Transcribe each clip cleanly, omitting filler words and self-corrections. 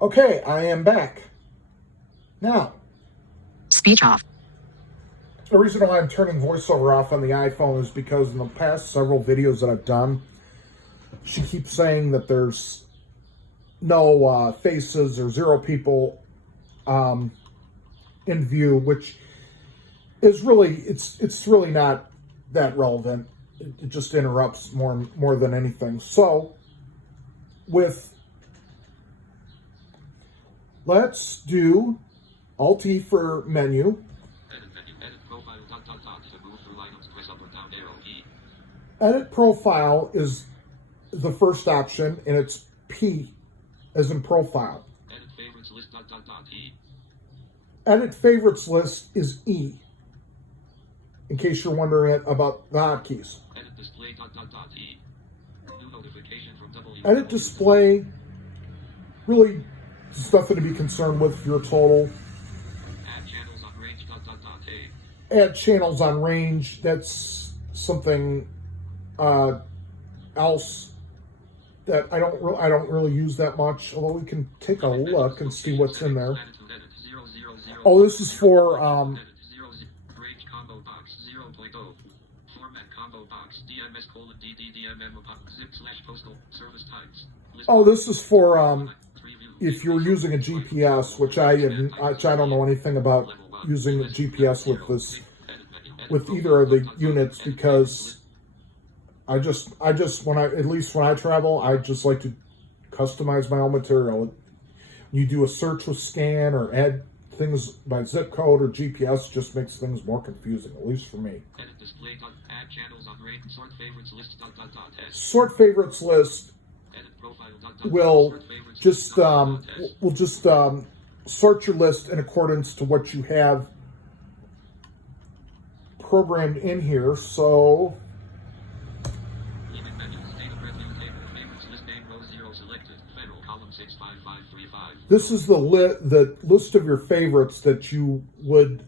Okay, I am back. Now, Speech off. the reason why I'm turning voiceover off on the iPhone is because in the past several videos that I've done, she keeps saying that there's no faces or zero people in view, which is really, it's really not that relevant. It just interrupts more than anything. So, let's do Alt-E for menu. Edit profile is the first option, and it's P as in profile. Edit favorites list E. Edit favorites list is E, in case you're wondering about the hotkeys. Edit display E. New notification from W. Edit display, really, there's nothing to be concerned with for your total. Add channels on range A. Add channels on range, that's something else that I don't really use that much, although we can take a look and see what's in there. Oh, this is for range combo box 0.0 format combo box DMS:DDDMM zip/postal service types. Oh, this is for if you're using a GPS, which I don't know anything about using the GPS with either of the units, because I just when I travel, I just like to customize my own material. You do a search with scan or add things by zip code or GPS, just makes things more confusing, at least for me. Edit display add channels on range sort favorites list Sort favorites list edit profile will just sort your list in accordance to what you have programmed in here. So this is the list of your favorites that you would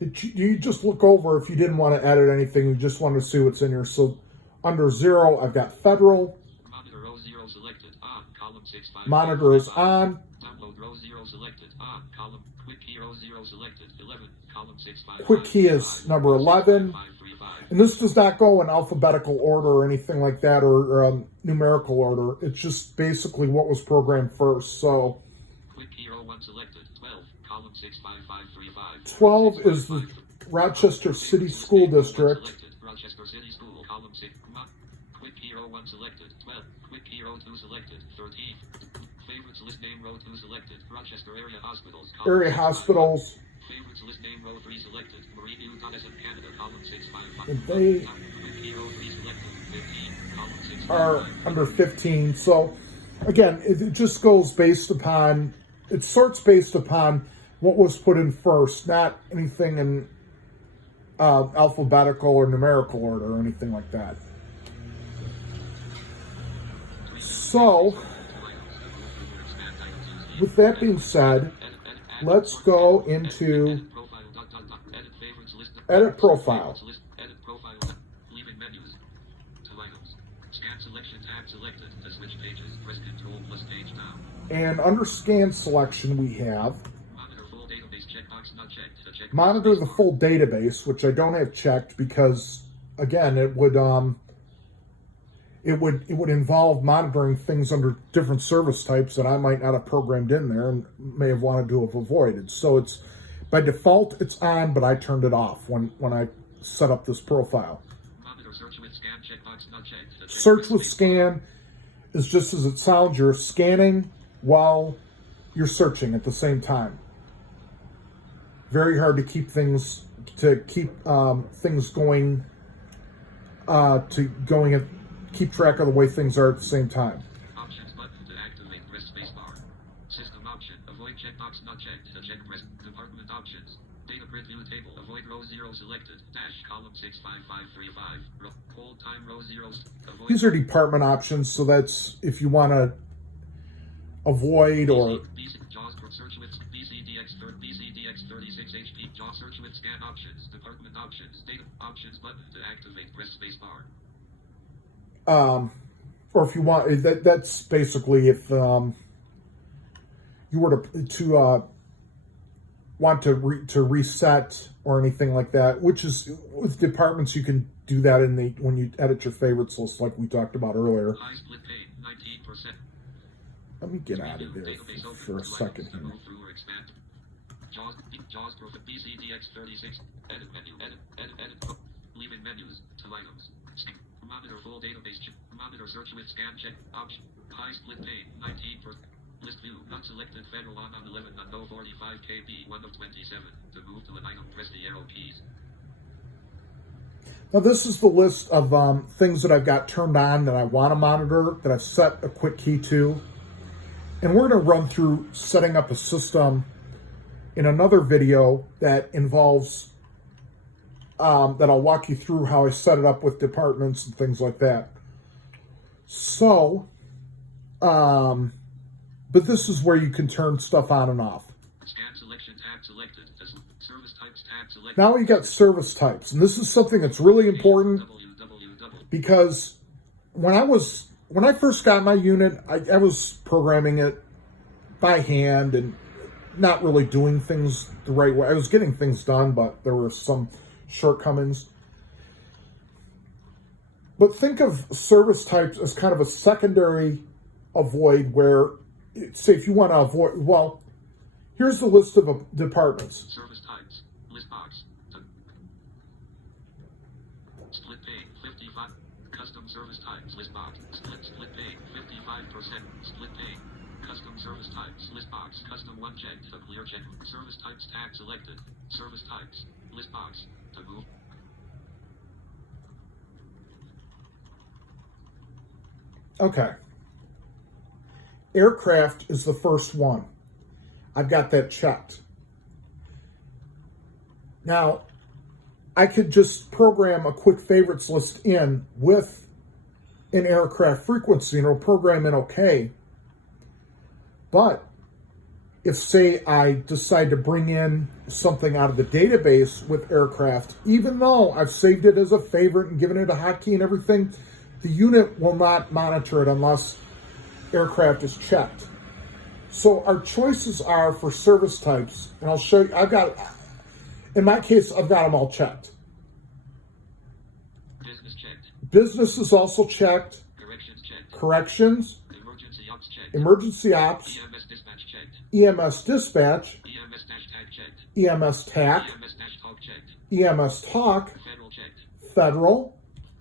you just look over if you didn't want to edit anything. You just want to see what's in here. So under 0, I've got federal. Monitor row 0 selected on column 6 5. Monitor is on. Download row 0 selected on column quick key row 0 selected 11 column 6 5. Quick key is number 11. And this does not go in alphabetical order or anything like that, or numerical order. It's just basically what was programmed first. So quick key row 1 selected 12 column 6 5 5 3 5. 12 is the Rochester City School District. Rochester City School column 6. Quick key row 1 selected 12. Quick key row 2 selected 13. Favorites list name row 2 selected Rochester Area Hospitals. Area Hospitals. Favorites list name row 3 selected Marine-U.SM Canada column 6 5 5. And they are under 15. So again, it just goes based upon, it sorts based upon what was put in first, not anything in alphabetical or numerical order or anything like that. So with that being said, let's go into edit profile. Edit profile. Leaving menus. 2 items. Scan selection tab selected. To switch pages, press Control plus page down. And under scan selection, we have Monitor full database checkbox not checked. monitor the full database, which I don't have checked because, again, it would involve monitoring things under different service types that I might not have programmed in there and may have wanted to have avoided. So it's by default it's on, but I turned it off when I set up this profile. Monitor search with scan checkbox not checked. Search with scan is just as it sounds. You're scanning while you're searching at the same time. Very hard to keep things going and keep track of the way things are at the same time. Options button to activate, press spacebar. System option, avoid checkbox not checked. To check press department options. Data grid view table, avoid row 0 selected. Dash column 6 5 5 3 5. Hold time row 0. Avoid. These are department options, so that's if you want to avoid or JAWS search with BCDX 36 HP. JAWS search with scan options. Department options. Data options button to activate, press spacebar. or if you want, that's basically if you were to want to reset or anything like that, which is with departments you can do that when you edit your favorites list, like we talked about earlier. High split pane, 19%. Let me get out of there for a second here. JAWS Perfect BCDX 36. Edit menu. Edit. Leaving menus. To items. Monitor full database. Monitor search with scan check. Option. High split pane. 19%. List view. Not selected. Federal on 11 on no 45 KB. 1 of 27. To move to an item, press the arrow keys. Now this is the list of things that I've got turned on that I want to monitor, that I've set a quick key to. And we're going to run through setting up a system in another video that involves, that I'll walk you through how I set it up with departments and things like that. So, but this is where you can turn stuff on and off. Scan selection tab selected. Service types tab selected. Now you got service types, and this is something that's really important because when I first got my unit, I was programming it by hand and not really doing things the right way. I was getting things done, but there were some shortcomings. But think of service types as kind of a secondary avoid where, say if you want to avoid, well, here's the list of departments. Service types. List box. Split pane. 55. Custom service types. List box. Split pane. 55%. Split pane. Custom service types. List box. Custom one checked. A clear check. Service types tab selected. Service types. List box. To move. Okay. Aircraft is the first one. I've got that checked. Now, I could just program a quick favorites list in with an aircraft frequency and it'll program it okay. But if, say, I decide to bring in something out of the database with aircraft, even though I've saved it as a favorite and given it a hotkey and everything, the unit will not monitor it unless aircraft is checked. So our choices are for service types, and I'll show you, in my case, I've got them all checked. Business checked. Business is also checked. Corrections checked. Corrections. Emergency ops checked. Emergency ops. EMS dispatch checked. EMS dispatch. EMS dash tag checked. EMS TAC. EMS dash talk checked. EMS talk. Federal checked. Federal.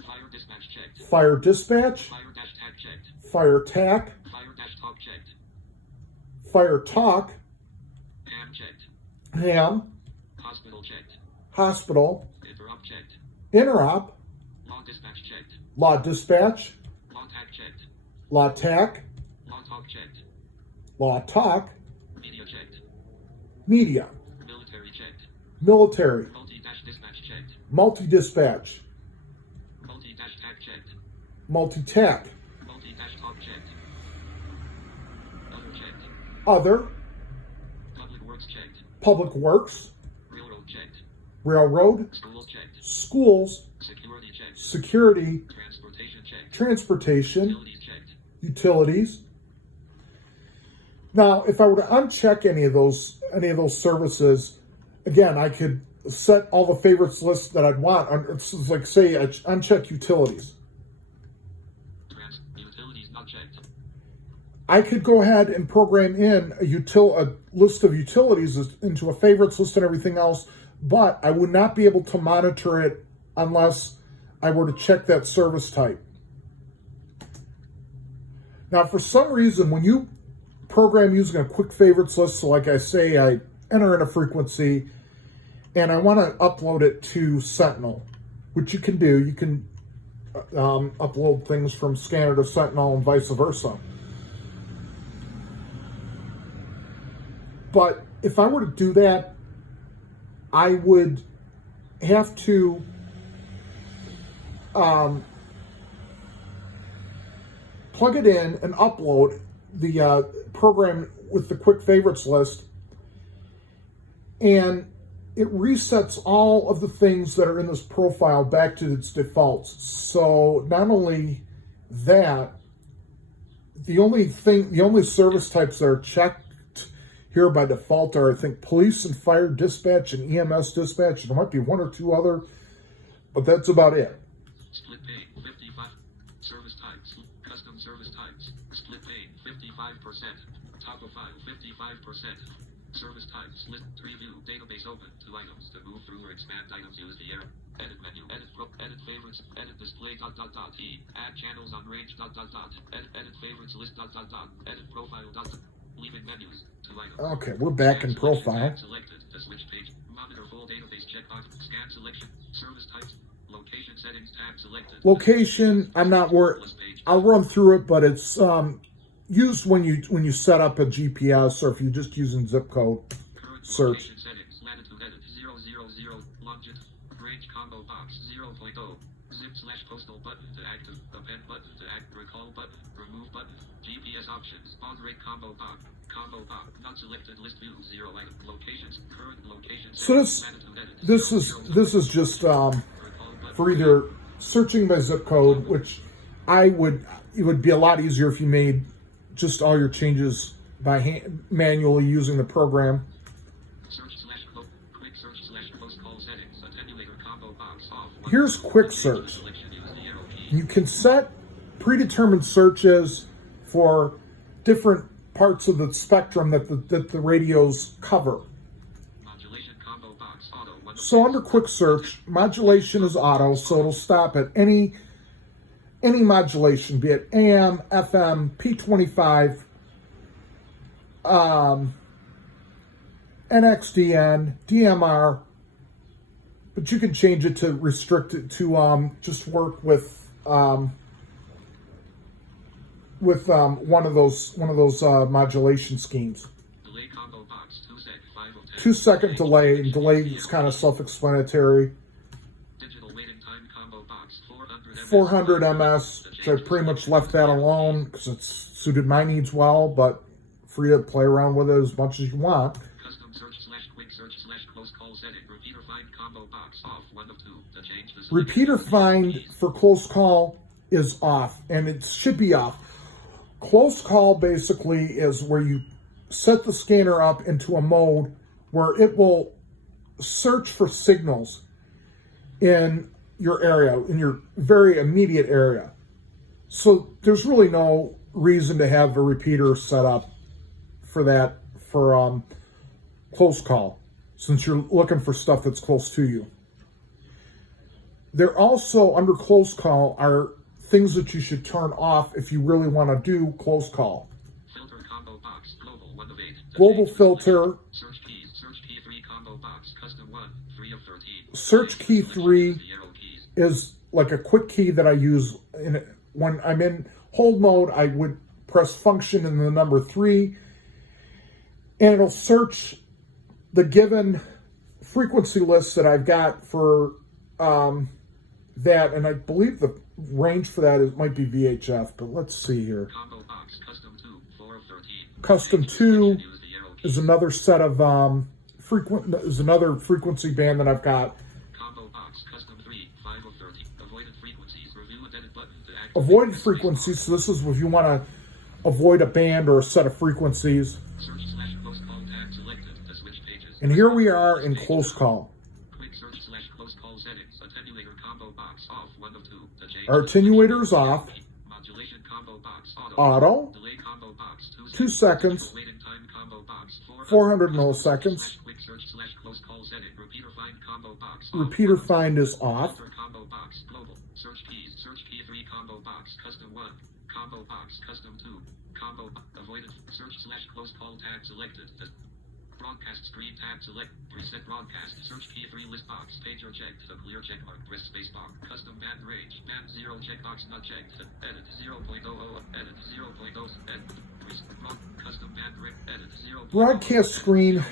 Fire dispatch checked. Fire dispatch. Fire dash tag checked. Fire TAC. Fire dash talk checked. Fire talk. Ham checked. Ham. Hospital checked. Hospital. Interop checked. Interop. Law dispatch checked. Law dispatch. Law tag checked. Law TAC. Law talk checked. Law talk. Media checked. Media. Military checked. Military. Multi-dash dispatch checked. Multi-dispatch. Multi-dash tag checked. Multi-TAC. Multi-dash talk checked. Other checked. Other. Public works checked. Public works. Railroad checked. Railroad. Schools checked. Schools. Security checked. Security. Transportation checked. Transportation. Utilities checked. Utilities. Now, if I were to uncheck any of those services, again, I could set all the favorites list that I'd want. It's like, say, I uncheck utilities. Utilities not checked. I could go ahead and program in a list of utilities into a favorites list and everything else, but I would not be able to monitor it unless I were to check that service type. Now, for some reason, when you program using a quick favorites list, so like I say, I enter in a frequency and I want to upload it to Sentinel, which you can do. You can upload things from Scanner to Sentinel and vice versa. But if I were to do that, I would have to plug it in and upload the program with the quick favorites list, and it resets all of the things that are in this profile back to its defaults. So not only that, the only service types that are checked here by default are, I think, police and fire dispatch and EMS dispatch. There might be one or two other, but that's about it. Split pane, 55. Service types, custom service types. Split pane, 55%. Top of file, 55%. Service types, list, preview, database open, 2 items. To move through or expand items, use the arrow. Edit menu, edit group, edit favorites, edit display, E. Add channels on range, Edit favorites, list, Edit profile, leaving menus, 2 items. Okay, we're back in profile. Selected, the switch page, monitor full database checkbox, scan selection, service types, location settings tab selected. Location, I'm not worried. I'll run through it, but it's used when you set up a GPS or if you're just using zip code Current search. location settings, latitude edit, 000, longitude, range combo box, 0.0, zip/postal button to active, append button to act, recall button, remove button, GPS options, baud rate combo box, not selected, list view, 0 item, locations, current location So settings, latitude edit, this is just for either searching by zip code, which it would be a lot easier if you made just all your changes by manually using the program. quick search/close call settings, attenuator combo box off. Here's quick search. Selection, use the arrow key. You can set predetermined searches for different parts of the spectrum that the radios cover. Modulation combo box auto. So under quick search, modulation is auto, so it'll stop at any modulation, be it AM, FM, P25, NXDN, DMR, but you can change it to restrict it to just work with one of those modulation schemes. Delay combo box 2 sec 5 of 10. 2-second delay. Delay is kind of self-explanatory. Digital waiting time combo box 400 ms, which I pretty much left that alone because it's suited my needs well, but free to play around with it as much as you want. Custom search/quick search/close call setting. Repeater find combo box off 1 of 2 to change the Repeater find for close call is off, and it should be off. Close call basically is where you set the scanner up into a mode where it will search for signals in your area, in your very immediate area. So there's really no reason to have a repeater set up for that, for close call, since you're looking for stuff that's close to you. There also, under close call, are things that you should turn off if you really want to do close call. Filter combo box global 1 of 8. Global filter, Search key 3 combo box custom 1 3 of 13. search key 3 The arrow keys. is like a quick key that I use when I'm in hold mode. I would press function and the number 3, and it'll search the given frequency list that I've got for that, and I believe the range for that might be VHF, but let's see here. Combo box custom 2 4 of 13. Custom 2 Use the arrow keys. is another set of another frequency band that I've got. Combo box custom 3 5 of 13. Avoided frequencies. Review and edit button to activate. Avoid frequencies, so this is if you want to avoid a band or a set of frequencies. Search/close call tag selected to switch pages. And here we are in close call. Quick search/close call settings. Attenuator combo box off 1 of 2 to change. Our attenuator is off. Modulation combo box auto. Auto. Delay combo box 2 seconds. Waiting time combo box 400 milliseconds. Quick search/close call setting. Repeater find combo box. Repeater find is off. Filter combo box global. Search keys. Search key 3 combo box custom 1. Combo box custom 2. Combo avoided. Search/close call tag selected. Broadcast screen tab select. Preset broadcast. Search key 3 list box. Pager checked. The clear checkmark. Press spacebar. Custom band range. Band 0 checkbox not checked. Edit 0.00. Edit 0.0. Edit. Custom band range. Edit 0. Broadcast screen,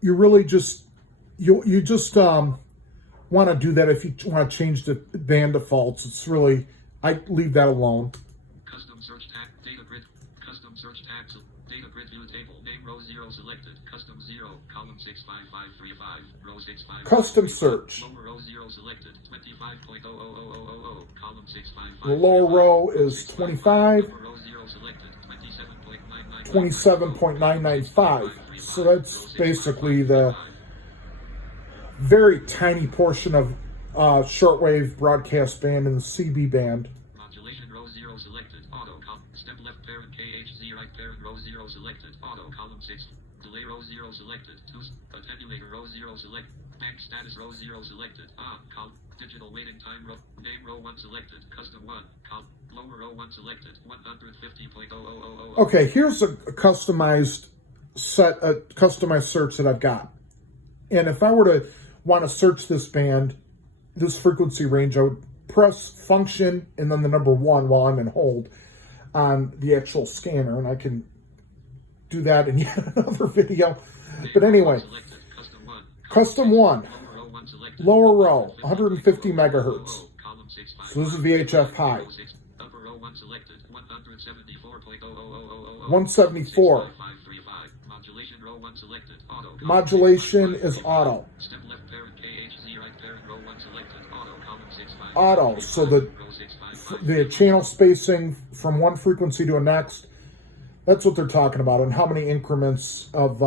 you really just you just want to do that if you want to change the band defaults. It's really, I leave that alone. Custom search tag. Data grid. Custom search tags. Data grid view table. Name row 0 selected. Custom 0. Column 65535. Row 65. Custom search. Lower row 0 selected. 25.00000. Column 655. The lower row is 25. Upper row 0 selected. 27.995. So that's basically the very tiny portion of shortwave broadcast band and the CB band. Modulation row 0 selected. Auto step left parent KHZ right parent row 0 selected. Auto column 6. Delay row 0 selected. Attenuator row 0 select. Bank status row 0 selected. Column. Digital waiting time row. Name row 1 selected. Custom 1. Column. Lower row 1 selected. 150.00000. Okay, here's a customized search that I've got. And if I were to want to search this band, this frequency range, I would press function and then the number 1 while I'm in hold on the actual scanner, and I can do that in yet another video. But anyway, custom 1, lower row, 150 megahertz. So this is VHF high. 174. Modulation is auto. Auto, so the channel spacing from one frequency to the next, that's what they're talking about, and how many increments of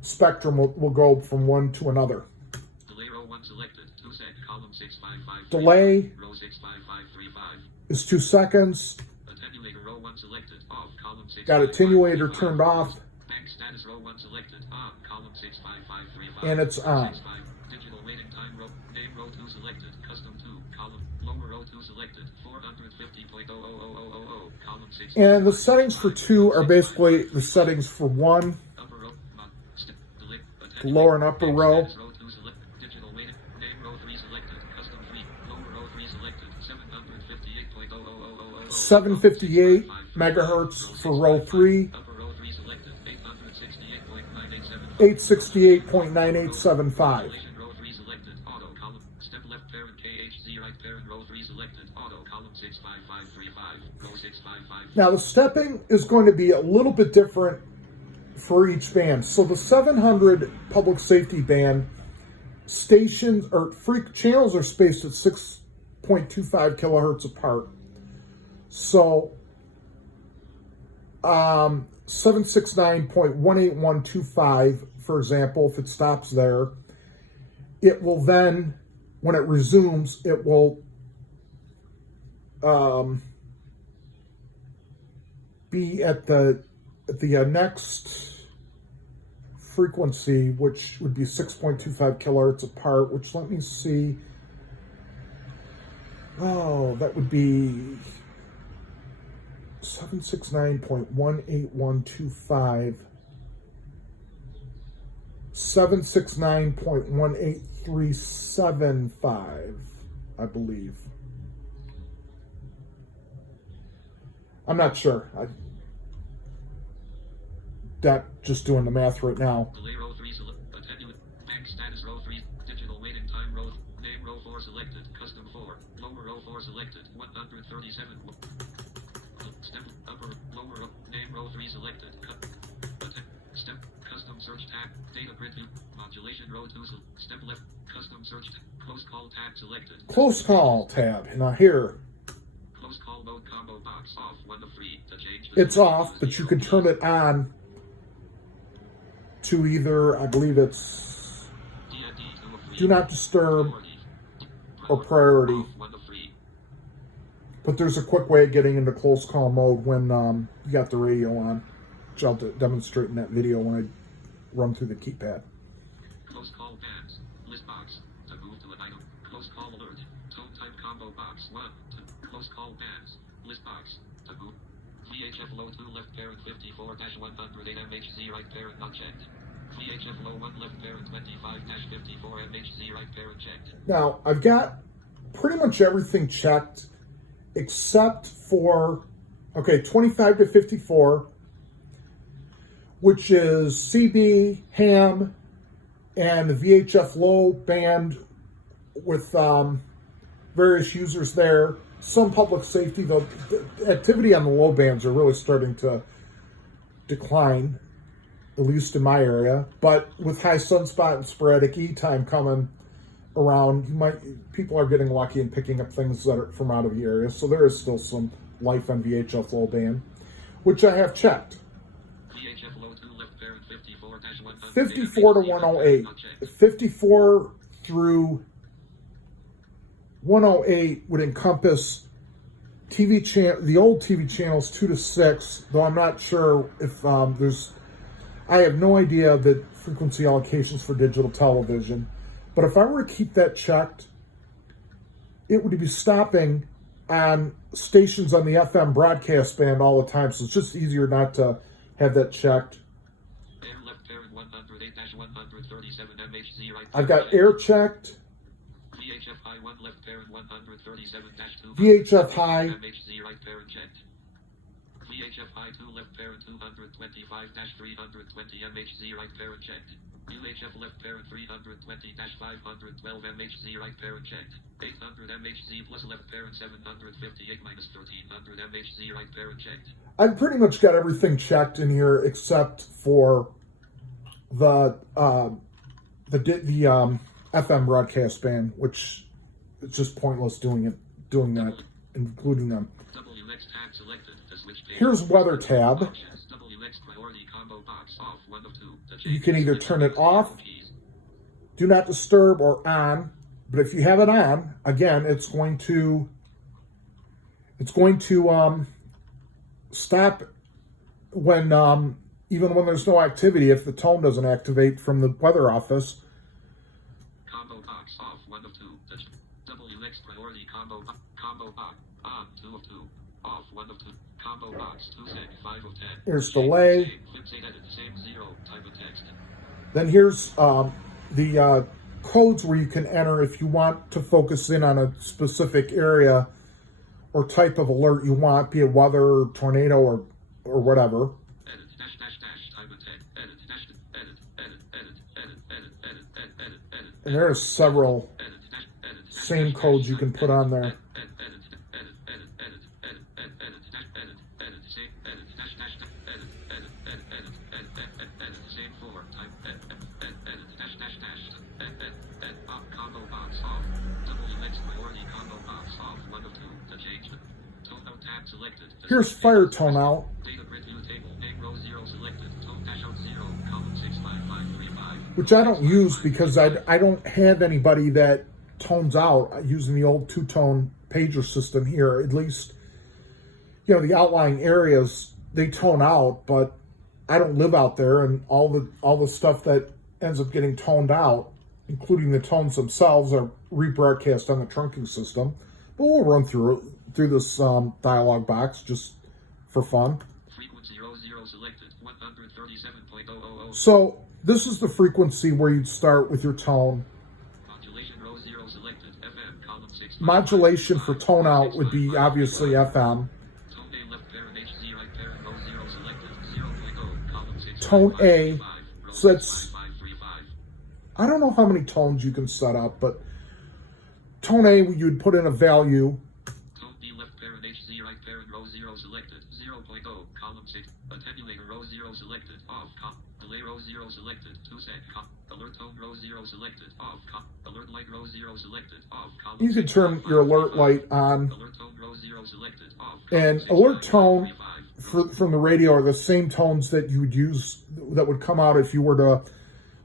spectrum will go from one to another. Delay row 1 selected. 2 sec. Column 655. Delay row 65535. is 2 seconds. Attenuator row 1 selected. Off. Column 6. Got attenuator turned off. Bank status row 1 selected. On. Column 65535. And it's on. Digital waiting time row. Name row 2 selected. Custom 2. Column. Lower row 2 selected. 450.00000. Column 6. And the settings for 2 are basically the settings for 1, Upper row. the lower and upper row. Digital waiting. Name row 3 selected. Custom 3. Lower row 3 selected. 758.00000. 758 megahertz for row 3. Upper row 3 selected. 868.9875. 868.9875. Row 3 selected. Auto column. Step left parent KHZ right parent row 3 selected. Auto column 65535. Row 655. Now the stepping is going to be a little bit different for each band. So the 700 public safety band stations or channels are spaced at 6.25 kilohertz apart. So 769.18125, for example, if it stops there, it will then, when it resumes, it will be at the next frequency, which would be 6.25 kilohertz apart, which, let me see. Oh, that would be 769.18125, 769.18375, I believe. I'm not sure. Not just doing the math right now. Delay row 3 attenuate. Bank status row 3. Digital waiting time row. Name row 4 selected. Custom 4. Lower row 4 selected. 137. Step upper lower row. Name row 3 selected. Step custom search tab. Data grid view. Modulation row 2. Step left. Custom search tab. Close call tab selected. Close call tab. Now here, Close call mode combo box off 1 of 3 to change. it's off, but you can turn it on to either, I believe it's do not disturb or priority. But there's a quick way of getting into close call mode when you got the radio on, which I'll demonstrate in that video when I run through the keypad. Close call bands. List box. To move to an item. Close call alert. Tone type combo box 1. Close call bands. List box. To move. VHF low 2 left parent 54-108 MHZ right parent not checked. VHF low 1 left parent 25-54 MHZ right parent checked. Now, I've got pretty much everything checked except for, 25 to 54, which is CB, ham, and the VHF low band with various users there. Some public safety, though, the activity on the low bands are really starting to decline, at least in my area. But with high sunspot and sporadic E-time coming around, people are getting lucky and picking up things that are from out of the area. So there is still some life on VHF low band, which I have checked. 54 to 108. 54 through 108 would encompass TV channel, the old TV channels 2 to 6, though I'm not sure if I have no idea the frequency allocations for digital television. But if I were to keep that checked, it would be stopping on stations on the FM broadcast band all the time. So it's just easier not to have that checked. I've got air checked. VHF high 1 left parent 137-2. VHF high. MHZ right parent checked. VHF high 2 left parent 225-320 MHZ right parent checked. UHF left parent 320-512 MHZ right parent checked. 800 MHZ plus left parent 758-1300 MHZ right parent checked. I've pretty much got everything checked in here except for the FM broadcast band, which it's just pointless doing that, including them. WX tab selected. The switch page. Here's weather tab. WX priority combo box off 1 of 2. You can either turn it off, do not disturb, or on. But if you have it on, again, it's going to stop when even when there's no activity if the tone doesn't activate from the weather office. Combo box off 1 of 2. WX priority combo box on 2 of 2. Off 1 of 2. Combo box 2 sec 5 of 10. Here's delay. Same edit, same 0 type of text. Then here's the codes where you can enter if you want to focus in on a specific area or type of alert you want, be it weather, tornado, or whatever. Edit dash dash dash type of text. Edit dash edit edit edit edit edit edit edit edit. And there's several same codes you can put on there. Here's fire tone out, which I don't use because I don't have anybody that tones out using the old two-tone pager system here. At least, you know, the outlying areas, they tone out, but I don't live out there, and all the stuff that ends up getting toned out, including the tones themselves, are rebroadcast on the trunking system. But we'll run through this dialog box just for fun. Frequency 00 selected 137.000. So this is the frequency where you'd start with your tone. Modulation 0 selected FM column 6. Modulation for tone out would be obviously FM. Tone A left parent HZ right parent 0 selected 0.0 column 6. Tone A, so that's, I don't know how many tones you can set up, but tone A, you'd put in a value. Tone B left parent HZ right parent 0 selected 0.0 column 6. Attenuator 0 selected off. Delay 0 selected 2 sec. Alert tone 0 selected off. Alert light 0 selected off. You could turn your alert light on. Alert tone 0 selected off. And alert tone from the radio are the same tones that you would use, that would come out if you were to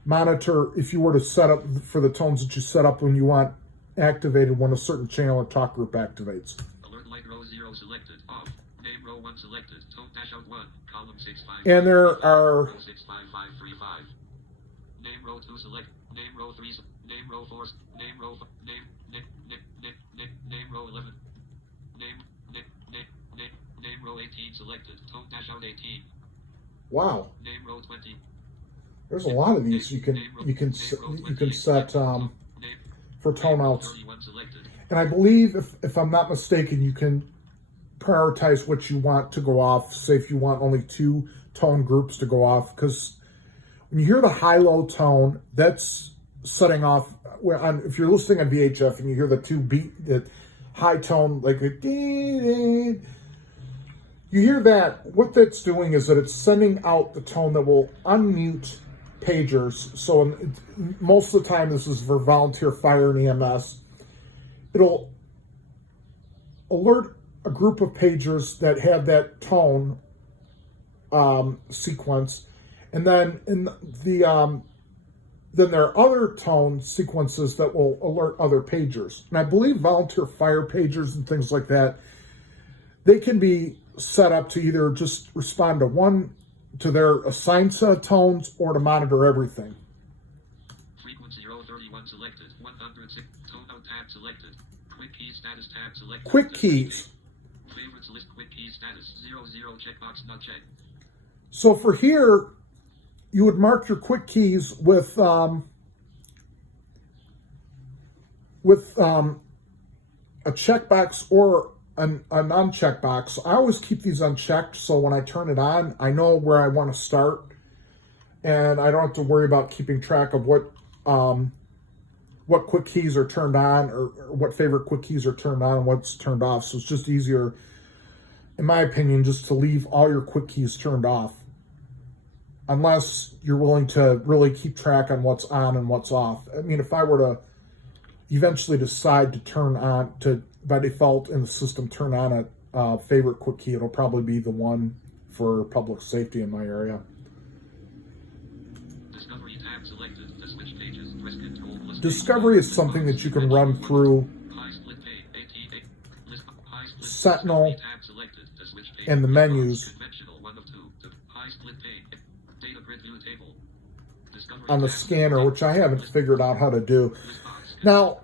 monitor, if you were to set up for the tones that you set up when you want activated when a certain channel or talk group activates. Alert light 0 selected off. Name 1 selected. Tone dash out 1. Column 6 5. And there are 65535. Name 2 select. Name 3. Name 4. Name name 11. Name 18 selected. Tone dash out 18. wow. Name 20. There's a lot of these you can set for tone outs. And I believe, if I'm not mistaken, you can prioritize what you want to go off. Say if you want only 2 tone groups to go off, because when you hear the high-low tone, that's setting off. If you're listening on VHF and you hear the high tone, like the dee, you hear that, what that's doing is that it's sending out the tone that will unmute pagers. So most of the time, this is for volunteer fire and EMS. It'll alert a group of pagers that have that tone sequence, And then then there are other tone sequences that will alert other pagers. And I believe volunteer fire pagers and things like that, they can be set up to either just respond to their assigned set of tones or to monitor everything. Frequency 031 selected. 106. Tone out tab selected. Quick keys status tab selected. Quick keys. Favorites list quick keys status 00 checkbox not checked. So for here, you would mark your quick keys with a checkbox or an unchecked box. I always keep these unchecked, so when I turn it on, I know where I want to start, and I don't have to worry about keeping track of what quick keys are turned on or what favorite quick keys are turned on and what's turned off. So it's just easier, in my opinion, just to leave all your quick keys turned off, unless you're willing to really keep track on what's on and what's off. I mean, if I were to eventually decide to turn on, to by default in the system turn on a favorite quick key, it'll probably be the one for public safety in my area. Discovery tab selected. To switch pages, press control plus Discovery is something that you can run through high split page, list high split Sentinel tab selected. To switch page, and the menus conventional 1 of 2. To high split page, data grid view table. Discovery on the tab scanner, which I haven't figured out how to do. list box. Now,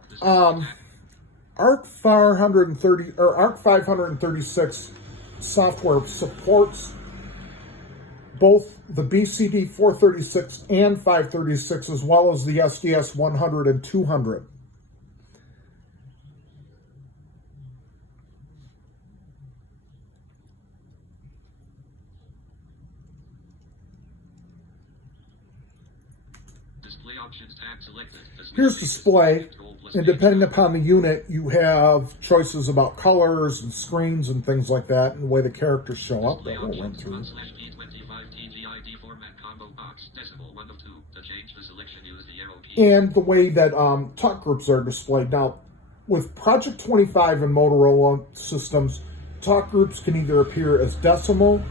ARC 530 or ARC 536 software supports both the BCD 436 and 536, as well as the SDS 100 and 200. Display options tab selected. To switch Here's pages, display, control plus and page. depending upon the unit, you have choices about colors and screens and things like that, and the way the characters show up that we'll run through. /P25 TGID format combo box decimal 1 of 2. To change the selection, use the arrow key. And the way that talk groups are displayed. Now, with Project 25 and Motorola systems, talk groups can either appear as decimal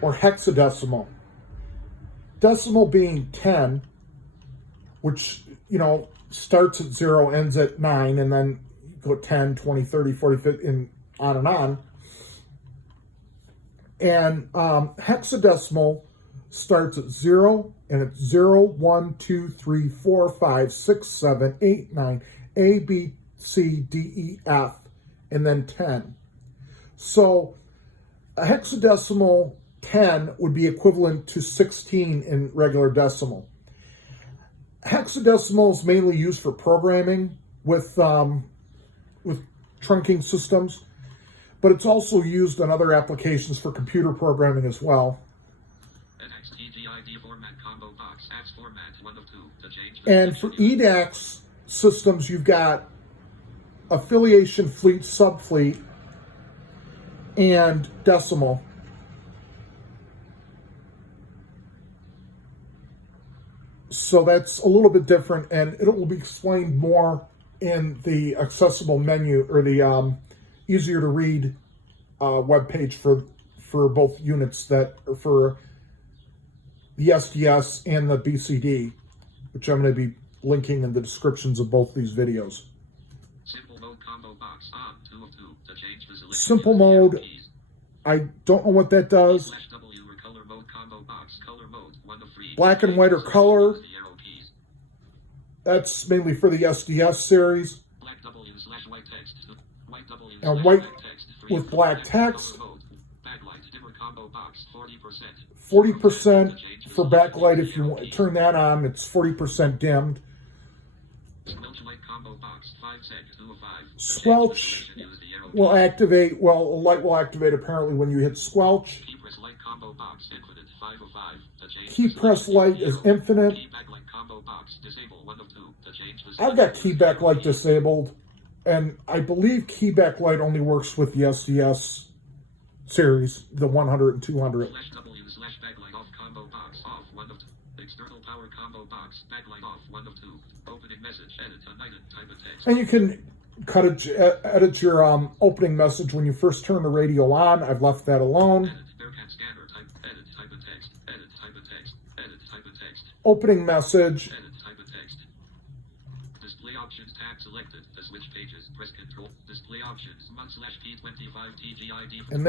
or hexadecimal. Decimal being 10, which, starts at 0, ends at 9, and then you go 10, 20, 30, 40, 50, and on and on. And hexadecimal starts at 0, and it's 0, 1, 2, 3, 4, 5, 6, 7, 8, 9, A, B, C, D, E, F, and then 10. So a hexadecimal 10 would be equivalent to 16 in regular decimal. Hexadecimal is mainly used for programming with trunking systems, but it's also used in other applications for computer programming as well. NXTGID format combo box adds format 1 of 2. To change the And for selection, EDAX systems, you've got affiliation, fleet, subfleet, and decimal. So that's a little bit different, and it will be explained more in the accessible menu, or the easier to read web page for both units, that are for the SDS and the BCD, which I'm going to be linking in the descriptions of both these videos. simple mode combo box on 2 of 2. To change the selection, Simple use the arrow mode, keys. I don't know what that does. /W or color mode combo box color mode 1 of 3. Black and white or color, Use the arrow keys. that's mainly for the SDS series. Black W / white text. White W And / white black text. 3 with of black 5. text. Color mode. Backlight dimmer combo box 40%. 40% for backlight. If you turn that on, it's 40% dimmed. Squelch light combo box 5 sec 2 of 5. Squelch Use the arrow will keys. activate, well, a light will activate apparently when you hit squelch. Key press light combo box infinite 5 of 5. To change Key the press selection, light use is the arrow. infinite. Key backlight combo box disable 1 of 2. To change the I've got selection, key use the arrow backlight keys. disabled, and I believe key backlight only works with the SDS series, the 100 and 200. /W / backlight off combo box off 1 of 2. External power combo box backlight off 1 of 2. Opening message edit united type of text. And you can edit your opening message when you first turn the radio on. I've left that alone. Edit Bearcat scanner type edit type of text edit type of text opening message. Edit type of text. Display options tab selected. To switch pages, press Control. Display options. P25 TGID. And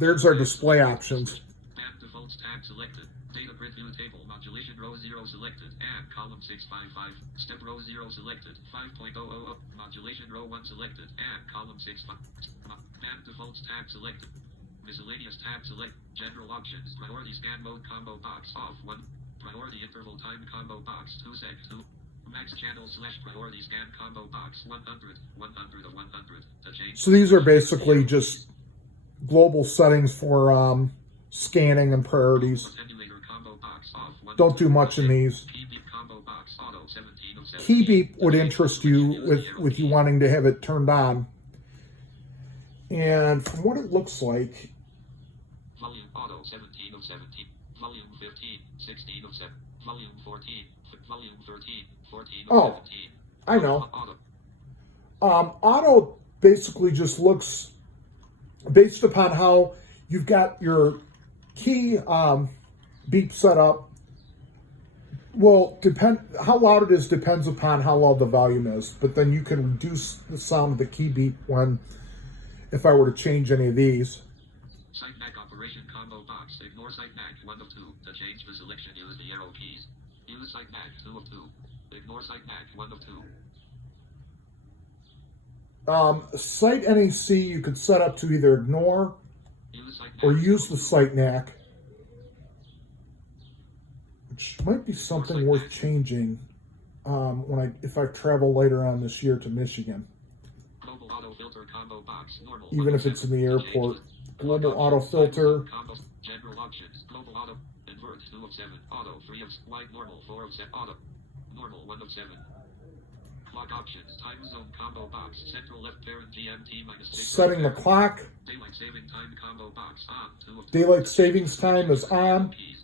there's our display options. App defaults tab selected. Data grid view table. Modulation row 0 selected. Add column 655. Step row 0 selected. 5.000. Modulation row 1 selected. Add column 65. App defaults tab selected. Miscellaneous tab select. General options. Priority scan mode combo box off 1. Priority interval time combo box 2 sec 2. Max channel / priority scan combo box 100 100 of 100 to change. So these are basically just global settings for scanning and priorities. Emulator combo box off 1. Don't do much in these. Key beep combo box auto 17 of 17. Key beep would interest you with you wanting to have it turned on. And from what it looks like, Volume auto 17 of 17. Volume 15 16 of 7. Volume 14 volume 13 14 of 17. I know. Auto. Auto basically just looks based upon how you've got your key beep set up. Well, how loud it is depends upon how loud the volume is, but then you can reduce the sound of the key beep if I were to change any of these. Site Mac operation combo box. Ignore Site Mac 1 of 2. To change the selection, use the arrow keys. Use Site Mac 2 of 2. Ignore Site Mac 1 of 2. Site NAC you could set up to either ignore Use Site or Mac use 2 the of 2. Site NAC, which might be something worth changing if I travel later on this year to Michigan. Global auto filter combo box. Normal. Even if it's in the airport. Global auto filter. Combo. General options. Global auto. Invert 2 of 7. Auto 3 of wide normal 4 of 7. Auto. Normal 1 of 7. Clock options. Time zone combo box. Central left parent GMT minus 6. Setting the clock. Daylight saving time combo box on. 2 of 2. Daylight savings time is on. Keys.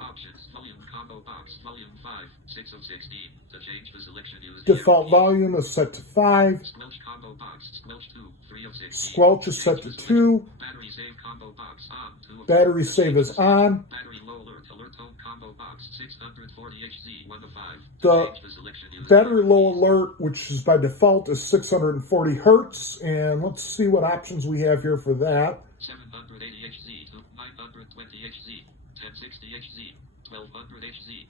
Options. Volume combo box. Volume 5. 6 of 16. To change the selection, use the Default arrow key. volume is set to 5. Squelch combo box. Squelch 2. 3 of 16. Squelch is set to 2. Battery save combo box on. 2 of Battery 2. save is on. Battery low alert. Alert tone combo box. 640 Hz. 1 of 5. The Change the selection, use battery low alert, which is by default, is 640 hertz. And let's see what options we have here for that. 780 Hz to 920 Hz. 1060 Hz. 1200 Hz.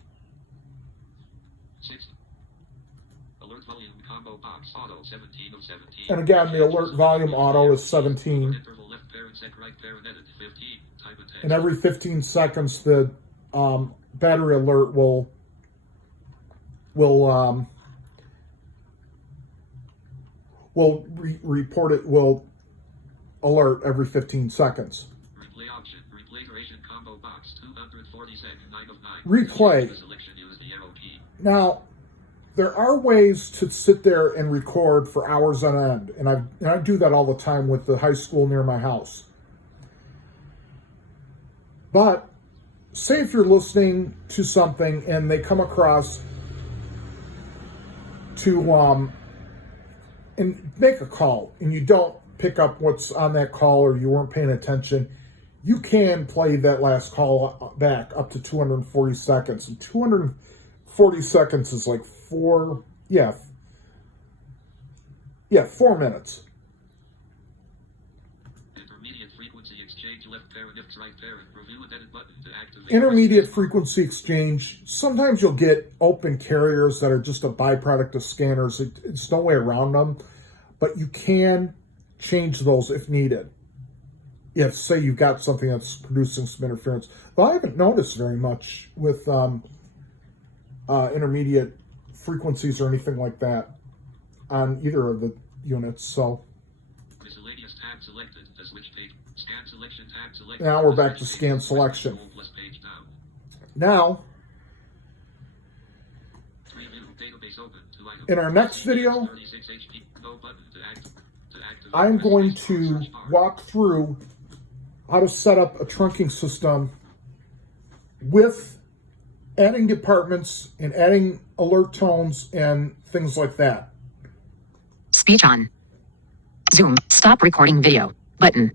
6. Alert volume combo box auto 17 of 17. And again, the alert volume auto is 17. Interval left parent sec right parent edit 15. Type of text. And every 15 seconds, the battery alert will report it, will alert every 15 seconds. Replay option. Replay duration combo box 240 sec 9 of 9. Replay. Change the selection, use the arrow key. Now, there are ways to sit there and record for hours on end, and I do that all the time with the high school near my house. But say if you're listening to something and they come across to and make a call, and you don't pick up what's on that call or you weren't paying attention, you can play that last call back up to 240 seconds. And 240 seconds is like 4 minutes. Intermediate frequency exchange left parent if right parent review and edit button to activate. Intermediate frequency exchange. Sometimes you'll get open carriers that are just a byproduct of scanners. It's no way around them, but you can change those if needed. If, say, you've got something that's producing some interference. But I haven't noticed very much with intermediate frequencies or anything like that on either of the units. So Miscellaneous tab selected. To switch page. Scan selection tab selected. now we're back to scan selection. Control plus page down. Now, 3 view database open. 2 items. in our next video, 36 HP. No button to activate. I'm going to walk through how to set up a trunking system with adding departments and adding alert tones and things like that. Speech on. Zoom. Stop recording video. Button.